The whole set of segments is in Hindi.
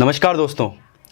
नमस्कार दोस्तों।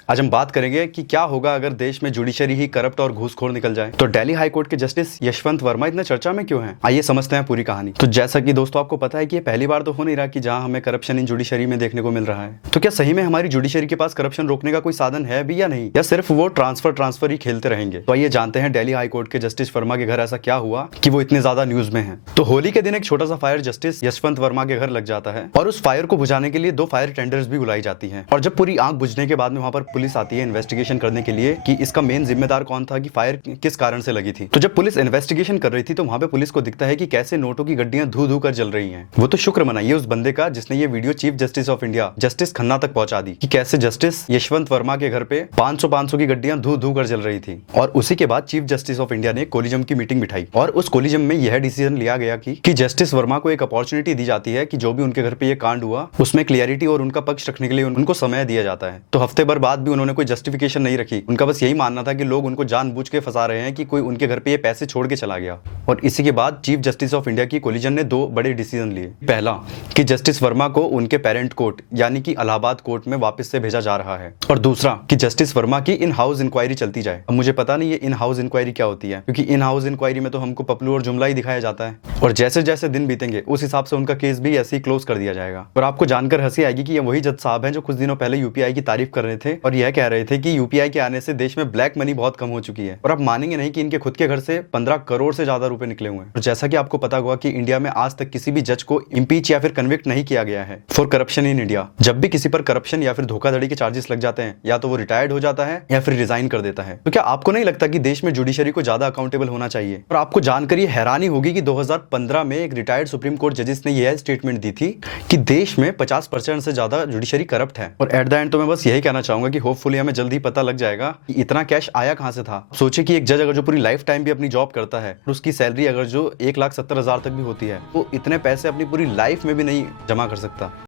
आज हम बात करेंगे कि क्या होगा अगर देश में जुडिशरी ही करप्ट और घूसखोर निकल जाए। तो दिल्ली हाई कोर्ट के जस्टिस यशवंत वर्मा इतने चर्चा में क्यों हैं? आइए समझते हैं पूरी कहानी। तो जैसा कि दोस्तों आपको पता है कि ये पहली बार तो हो नहीं रहा कि जहां हमें करप्शन इन जुडिशरी में देखने को मिल रहा है। तो क्या सही में हमारी जुडिशरी के पास करप्शन रोकने का कोई साधन है भी या नहीं, या सिर्फ वो ट्रांसफर ही खेलते रहेंगे? तो आइए जानते हैं दिल्ली हाई कोर्ट के जस्टिस वर्मा के घर ऐसा क्या हुआ कि वो इतने ज्यादा न्यूज में है। तो होली के दिन एक छोटा सा फायर जस्टिस यशवंत वर्मा के घर लग जाता है और उस फायर को बुझाने के लिए 2 फायर टेंडर्स भी बुलाई जाती है। और जब पूरी आग बुझने के बाद में वहां पर पुलिस आती है इन्वेस्टिगेशन करने के लिए कि इसका मेन जिम्मेदार कौन था, कि फायर किस कारण से लगी थी। तो जब पुलिस इन्वेस्टिगेशन कर रही थी तो वहां पे पुलिस को दिखता है कि कैसे नोटों की गड्डियां धू धू कर जल रही हैं। वो तो शुक्र मनाइए उस बंदे का जिसने ये video chief justice of India justice Khanna तक पहुंचा दी कि कैसे जस्टिस यशवंत वर्मा के घर पे 500 की गड्डियां धू धू कर जल रही थी। और उसी के बाद चीफ जस्टिस ऑफ इंडिया ने कोलिजम की मीटिंग बिठाई और उस कोलिजम में यह डिसीजन लिया गया कि जस्टिस वर्मा को एक अपॉर्चुनिटी दी जाती है कि जो भी उनके घर पे ये कांड हुआ उसमें क्लियरिटी और उनका पक्ष रखने के लिए उनको समय दिया जाता है। तो हफ्ते भर बाद भी उन्होंने कोई जस्टिफिकेशन नहीं रखी। उनका बस यही मानना था कि लोग उनको जानबूझ के फंसा रहे हैं कि कोई उनके घर पे ये पैसे छोड़ के चला गया। और इसी के बाद चीफ जस्टिस ऑफ इंडिया की कोलिजन ने 2 बड़े डिसीजन लिए। पहला कि जस्टिस वर्मा को उनके पेरेंट कोर्ट यानी कि इलाहाबाद कोर्ट में वापस से भेजा जा रहा है, और दूसरा कि जस्टिस वर्मा की इन हाउस इंक्वायरी चलती जाए। अब मुझे पता नहीं ये इन हाउस इंक्वायरी क्या होती है, क्योंकि इन हाउस इंक्वायरी में तो हमको पपलू और जुमला ही दिखाया जाता है, और जैसे जैसे दिन बीतेंगे उस हिसाब से उनका केस भी ऐसे ही क्लोज कर दिया जाएगा। और आपको जानकर हंसी आएगी कि ये वही जज साहब हैं जो कुछ दिनों पहले यूपीआई की तारीफ कर रहे थे और यह कह रहे थे कि यूपीआई के आने से देश में ब्लैक मनी बहुत कम हो चुकी है। और आप मानेंगे नहीं कि इनके खुद के घर से 15 करोड़ से ज्यादा रुपए निकले हुए हैं। और जैसा कि आपको पता होगा कि इंडिया में आज तक किसी भी जज को इम्पीच या फिर कन्विक्ट नहीं किया गया है फॉर करप्शन इन इंडिया। जब भी किसी पर करप्शन या फिर धोखाधड़ी के चार्जेस लग जाते हैं या तो वो रिटायर्ड हो जाता है या फिर रिजाइन कर देता है। तो क्या आपको नहीं लगता कि देश में जुडिशरी को ज्यादा अकाउंटेबल होना चाहिए? और आपको जानकर ये हैरानी होगी कि 2015 में एक रिटायर्ड सुप्रीम कोर्ट जजेस ने यह स्टेटमेंट दी थी कि देश में 50% से ज्यादा जुडिशरी करप्ट है। और एट द एंड तो मैं बस यही कहना चाहूंगा कि होपफुली हमें जल्द ही पता लग जाएगा कि इतना कैश आया कहां से था। सोचिए कि एक जज अगर जो पूरी लाइफ टाइम भी अपनी जॉब करता है और उसकी सैलरी अगर जो 1,70,000 तक भी होती है, तो इतने पैसे अपनी पूरी लाइफ में भी नहीं जमा कर सकता।